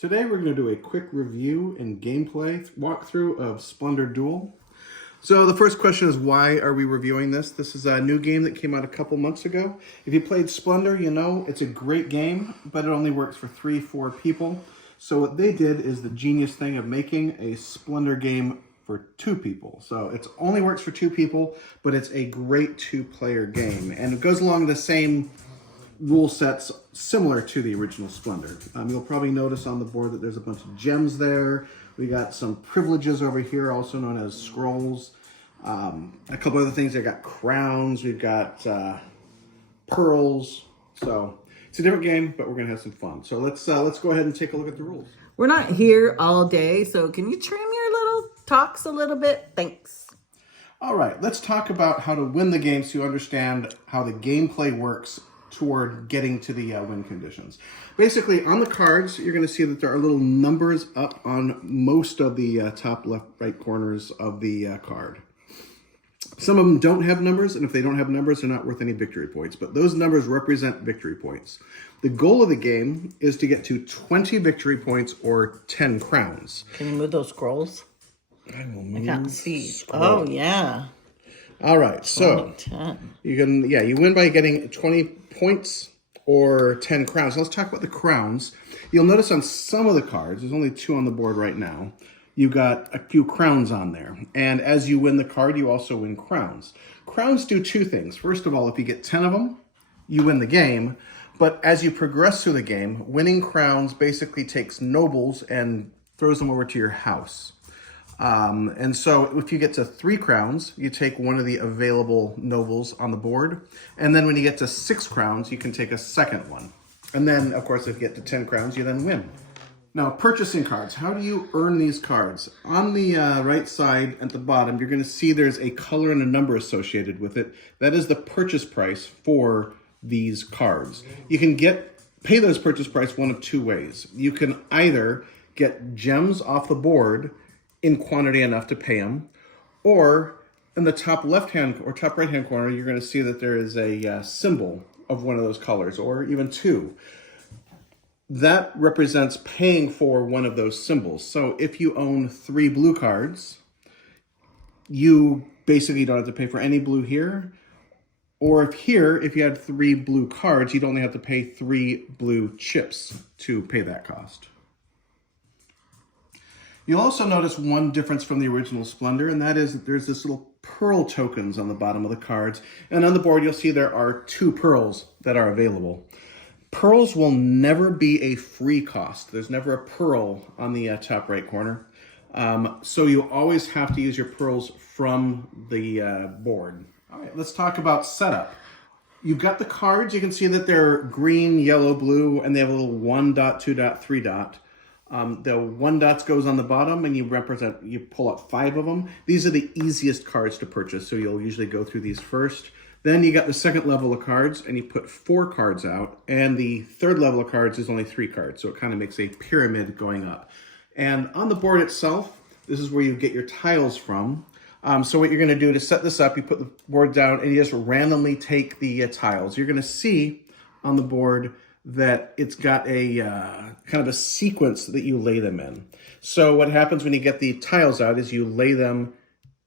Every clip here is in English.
Today we're going to do a quick review and gameplay walkthrough of Splendor Duel. So the first question is, why are we reviewing this? This is a new game that came out a couple months ago. If you played Splendor, you know it's a great game, but it only works for 3-4 people. So what they did is the genius thing of making a Splendor game for 2 people. So it only works for 2 people, but it's a great 2-player game. And it goes along the same rule sets similar to the original Splendor. You'll probably notice on the board that there's a bunch of gems there. We got some privileges over here, also known as scrolls. A couple other things. I got crowns. We've got pearls. So it's a different game, but we're gonna have some fun. So let's go ahead and take a look at the rules. We're not here all day, so can you trim your little talks a little bit? Thanks. All right, let's talk about how to win the game so you understand how the gameplay works toward getting to the win conditions. Basically, on the cards, you're going to see that there are little numbers up on most of the top left, right corners of the card. Some of them don't have numbers, and if they don't have numbers, they're not worth any victory points, but those numbers represent victory points. The goal of the game is to get to 20 victory points or 10 crowns. Can you move those scrolls? I will move. I can't see. Scroll. Oh, yeah. All right, so 10. you win by getting 20 points or 10 crowns. Let's talk about the crowns. You'll notice on some of the cards, there's only 2 on the board right now, you got a few crowns on there. And as you win the card, you also win crowns. Crowns do 2 things. First of all, if you get 10 of them, you win the game. But as you progress through the game, winning crowns basically takes nobles and throws them over to your house. And so if you get to 3 crowns, you take one of the available nobles on the board. And then when you get to 6 crowns, you can take a second one. And then, of course, if you get to 10 crowns, you then win. Now, purchasing cards. How do you earn these cards? On the right side at the bottom, you're going to see there's a color and a number associated with it. That is the purchase price for these cards. You can pay those purchase price one of 2 ways. You can either get gems off the board in quantity enough to pay them, or in the top left-hand or top right-hand corner, you're going to see that there is a symbol of one of those colors, or even 2. That represents paying for one of those symbols. So if you own 3 blue cards, you basically don't have to pay for any blue here. Or if you had 3 blue cards, you'd only have to pay 3 blue chips to pay that cost. You'll also notice one difference from the original Splendor, and that is that there's this little pearl tokens on the bottom of the cards. And on the board, you'll see there are 2 pearls that are available. Pearls will never be a free cost. There's never a pearl on the top right corner. So you always have to use your pearls from the board. All right, let's talk about setup. You've got the cards. You can see that they're green, yellow, blue, and they have a little 1 dot, 2 dot, 3 dot. The 1 dot goes on the bottom, and you pull out 5 of them. These are the easiest cards to purchase, so you'll usually go through these first. Then you got the second level of cards, and you put 4 cards out, and the third level of cards is only 3 cards, so it kind of makes a pyramid going up. And on the board itself, this is where you get your tiles from. So what you're going to do to set this up, you put the board down, and you just randomly take the tiles. You're going to see on the board that it's got a kind of a sequence that you lay them in. So what happens when you get the tiles out is you lay them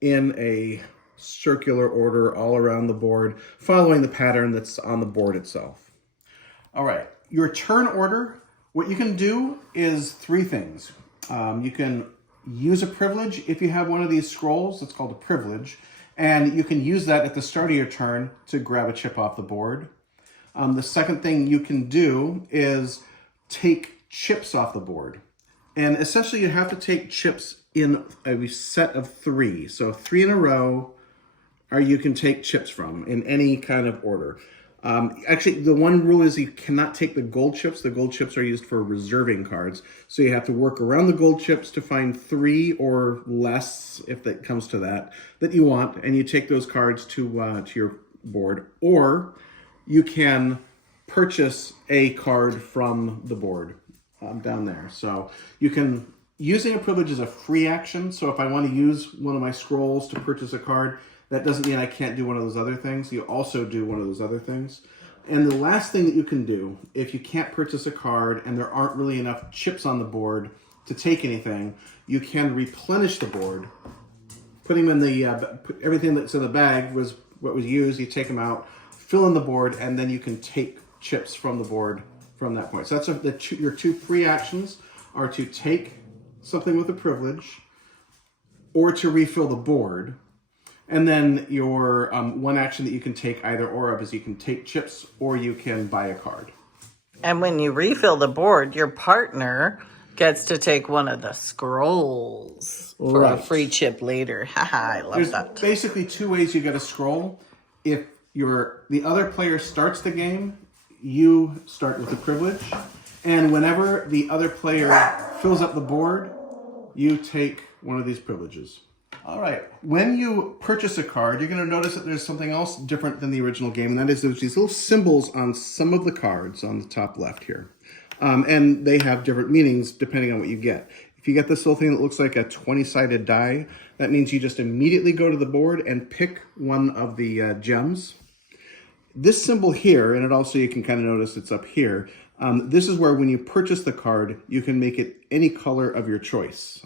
in a circular order all around the board, following the pattern that's on the board itself. All right, your turn order, what you can do is 3 things. You can use a privilege if you have one of these scrolls. That's called a privilege. And you can use that at the start of your turn to grab a chip off the board. The second thing you can do is take chips off the board. And essentially you have to take chips in a set of 3. So 3 in a row, or you can take chips from in any kind of order. Actually, the one rule is you cannot take the gold chips. The gold chips are used for reserving cards. So you have to work around the gold chips to find 3 or less, if that comes to that you want. And you take those cards to your board. Or you can purchase a card from the board down there. So using a privilege is a free action. So if I want to use one of my scrolls to purchase a card, that doesn't mean I can't do one of those other things. You also do one of those other things. And the last thing that you can do, if you can't purchase a card and there aren't really enough chips on the board to take anything, you can replenish the board. Put them in the, everything that's in the bag was what was used. You take them out, fill in the board, and then you can take chips from the board from that point. So that's your two free actions are to take something with a privilege or to refill the board. And then your one action that you can take either or of is you can take chips or you can buy a card. And when you refill the board, your partner gets to take one of the scrolls for a free chip later. Haha, I love that. There's basically two ways you get a scroll. If the other player starts the game, you start with the privilege. And whenever the other player fills up the board, you take one of these privileges. All right. When you purchase a card, you're going to notice that there's something else different than the original game, and that is there's these little symbols on some of the cards on the top left here. And they have different meanings depending on what you get. If you get this little thing that looks like a 20-sided die, that means you just immediately go to the board and pick one of the gems. This symbol here, and it also you can kind of notice it's up here, this is where when you purchase the card, you can make it any color of your choice.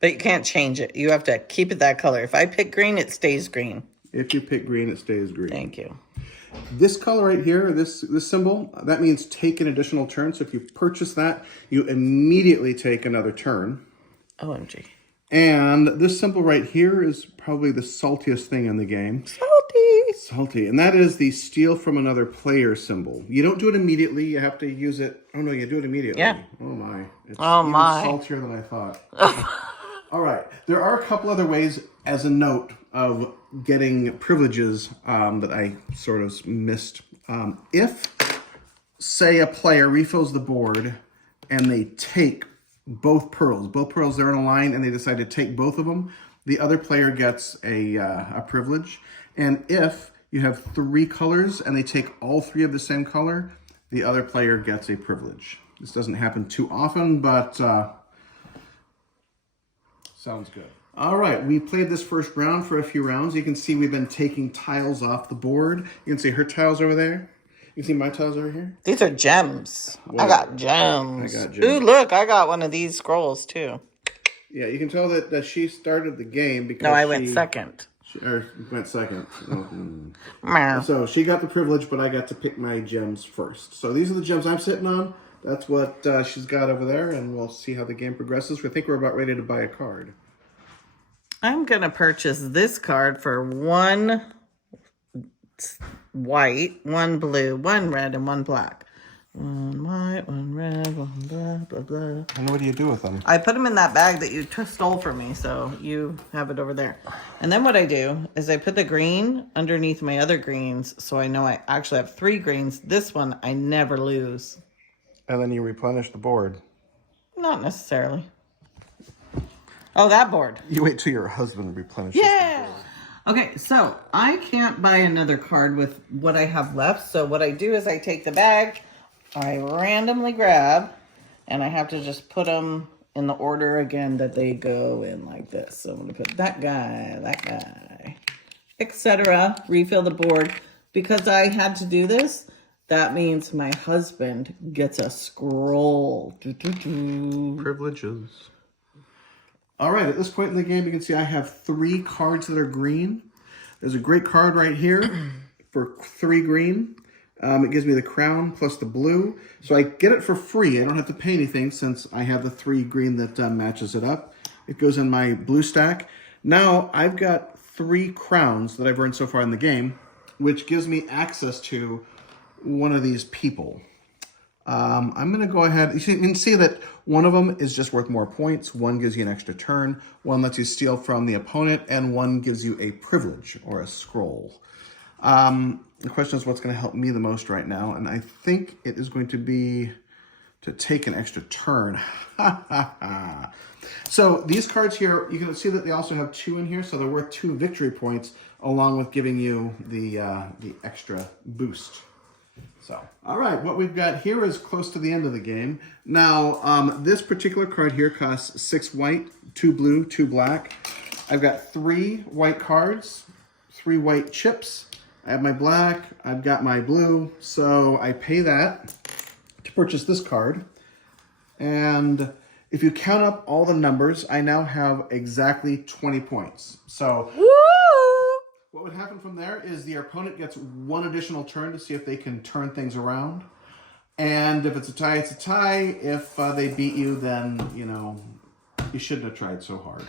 But you can't change it. You have to keep it that color. If I pick green, it stays green. If you pick green, it stays green. Thank you. This color right here, this symbol, that means take an additional turn. So if you purchase that, you immediately take another turn. OMG. And this symbol right here is probably the saltiest thing in the game. Salty. And that is the steal from another player symbol. You don't do it immediately. You have to use it. Oh, no, you do it immediately. Yeah. Oh, my. It's saltier than I thought. All right. There are a couple other ways, as a note, of getting privileges that I sort of missed. If, say, a player refills the board and they take both pearls, they're in a line and they decide to take both of them, the other player gets a privilege. And if you have 3 colors and they take all 3 of the same color, the other player gets a privilege. This doesn't happen too often, but sounds good. All right, we played this first round for a few rounds. You can see we've been taking tiles off the board. You can see her tiles over there. You can see my tiles over here. These are gems. Whoa. I got gems. Ooh, look, I got one of these scrolls too. Yeah, you can tell that she started the game because I went second. Went second. So she got the privilege, but I got to pick my gems first. So these are the gems I'm sitting on. That's what she's got over there, and we'll see how the game progresses. I think we're about ready to buy a card. I'm going to purchase this card for 1 white, 1 blue, 1 red, and 1 black. 1 white, 1 red, 1 blah, blah, blah. And what do you do with them? I put them in that bag that you stole from me, so you have it over there. And then what I do is I put the green underneath my other greens, so I know I actually have 3 greens. This one I never lose. And then you replenish the board. Not necessarily. Oh, that board. You wait till your husband replenishes the board. Okay, so I can't buy another card with what I have left. So what I do is I take the bag, I randomly grab, and I have to just put them in the order again that they go in like this. So I'm going to put that guy, etc. Refill the board. Because I had to do this, that means my husband gets a scroll. Privileges. All right, at this point in the game, you can see I have 3 cards that are green. There's a great card right here for 3 green. It gives me the crown plus the blue. So I get it for free. I don't have to pay anything since I have the 3 green that matches it up. It goes in my blue stack. Now I've got 3 crowns that I've earned so far in the game, which gives me access to one of these people. I'm going to go ahead. You can see that one of them is just worth more points. One gives you an extra turn. One lets you steal from the opponent. And one gives you a privilege or a scroll. The question is what's going to help me the most right now. And I think it is going to be to take an extra turn. So these cards here, you can see that they also have 2 in here. So they're worth 2 victory points along with giving you the extra boost. So, all right, what we've got here is close to the end of the game. Now, this particular card here costs 6 white, 2 blue, 2 black. I've got 3 white cards, 3 white chips, I have my black, I've got my blue, so I pay that to purchase this card. And if you count up all the numbers, I now have exactly 20 points. So what would happen from there is the opponent gets one additional turn to see if they can turn things around. And if it's a tie, it's a tie. If they beat you, then, you know, you shouldn't have tried so hard.